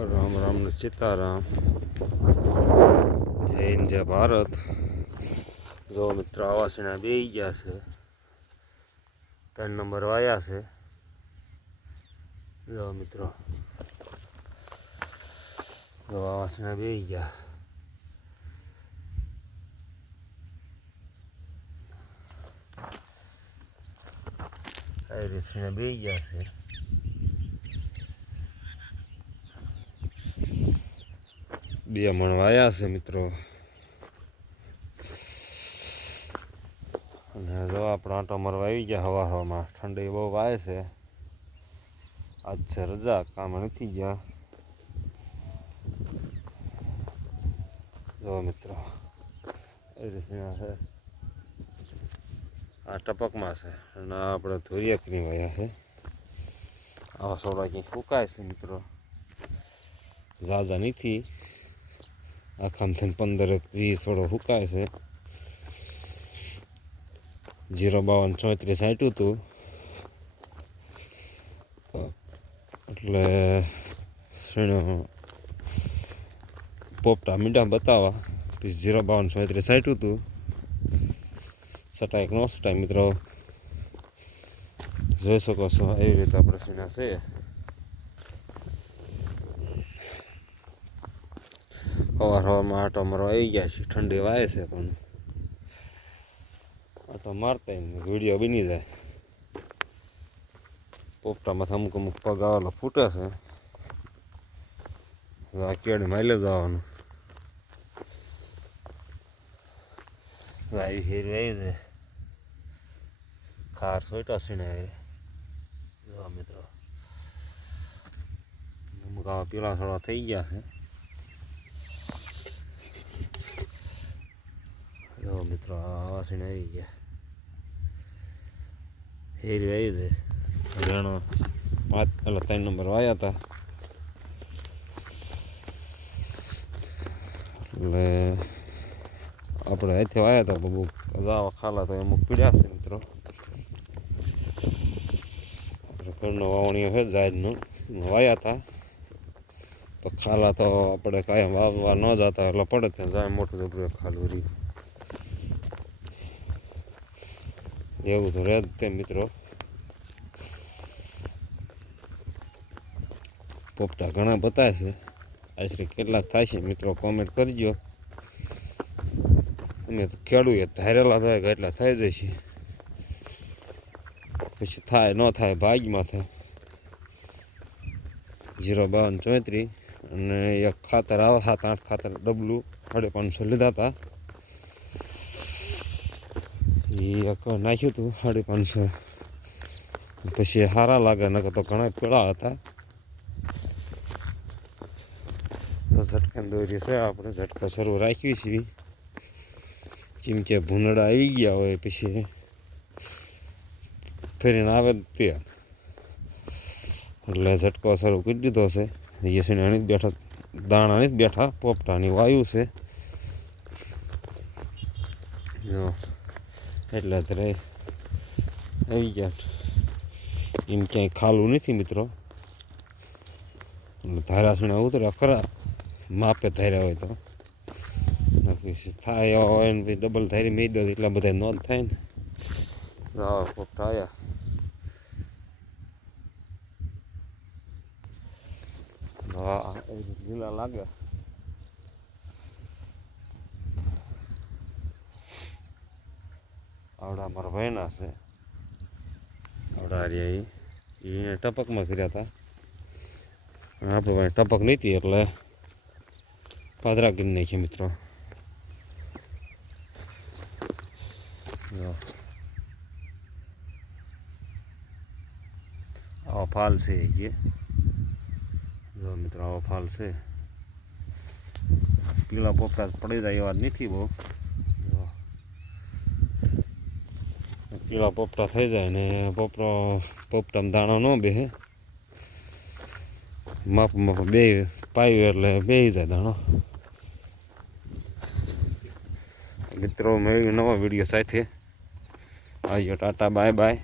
राम राम ने सीताराम। जय हिंद जय भारत। जो मित्र आवासीना बे गया से 3 नंबर वाया से। जो मित्रों जो आवासीना बे गया आईरिसना बे गया से। बे मण वाया से मित्रों। जो अपना आटो मरवा आई गया हवा हवा में ठंडी बहुत आए से। आज से रजा काम नहीं गया। जो मित्रों है आ टपक में से अपने धोरिया करी वाया है। आवा सोड़ा कहीं फूकाय से मित्रों। ज़्यादा नहीं थी आखम थे 15-20 सोड़ो फूकाय से। 052-34 आट्યું હતું એટલે પોપટા મીંડા બતાવવા 052-34 આટ્યું હતું સટાઈ નો સટાઈ મિત્રો જોઈ શકો છો એવી રીતે આપણે સીણા છે। સવાર સવારમાં આટો મારવા આવી ગયા છે। ઠંડી વાય છે પણ આટો મારતા વિડીયો બની જાય। પોપટામાં અમુક અમુક પગ આવેલો ફૂટે છે। આ કેળે માઇલે જવાનું આવી હેરી આવી છે। ખાર સોટા સીણે જો મિત્રો અમુક આવા પીળા થોડા થઈ ગયા છે। જો મિત્રો આવા સીણે આવી ગયા હેરી આવી છે। રેણો 3 નંબર વાયા હતા એટલે આપણે અહીંથી વાયા હતા બહુ જાવા ખાલા તો અમુક પીડ્યા છે મિત્રો। ઘરનો વાવણીઓ છે જાહેરનું વાયા હતા પણ ખાલા તો આપણે કાયમ વાવવા ન જતા એટલે પડે ત્યાં જાય મોટું જબરું ખાલું રહ્યું એવું તો રહે જ તે મિત્રો। પોપટા ઘણા બતાવે છે આશરે કેટલાક થાય છે મિત્રો કોમેન્ટ કરજો। અમે તો ખેડૂએ ધારેલા થાય કે એટલા થઈ જશે પછી થાય ન થાય ભાગમાં થાય। 052-34 અને એક ખાતર આવે 7-8 ખાતર ડબલું 550 લીધા હતા એ એક નાખ્યું હતું 550 પછી સારા લાગે નકર તો ઘણા પીળા હતા। તો ઝટકાની દોરી છે આપણે ઝટકા શરૂ રાખવી છે કેમ કે ભૂંડડા આવી ગયા હોય પછી ફેરીને આવે તે એટલે ઝટકો શરૂ કરી દીધો છે। એ સીણા નથી બેઠા દાણા નથી બેઠા પોપટાની વાયુ છે જો એટલે અત્યારે આવી ગયા એમ ક્યાંય ખાલું નથી મિત્રો। ધારા સીણા ઉતરે ખરા માપે ધાર્યા હોય તો થાય એવા હોય ને ડબલ ધારી મેં દો એટલા બધા ન થાય ને। પોપટા આવ્યા લીલા લાગે આવડા મારા ભાઈના છે આવડા હાર્યા એને ટપકમાં કર્યા હતા આપણે ભાઈ ટપક નથી એટલે પાદરા કરી નાખીએ મિત્રો। આવો ફાલ છે એ જો મિત્રો આવો ફાલ છે પીળા પોપટા પડી જાય એવા નથી બહુ પીળા પોપટા થઈ જાય ને પોપટામાં દાણો ન બેસે માપ બે પાયું એટલે બેસી જાય દાણો। મિત્રો મેં નવા વિડીયો સાથે આવ્યો ટાટા બાય બાય।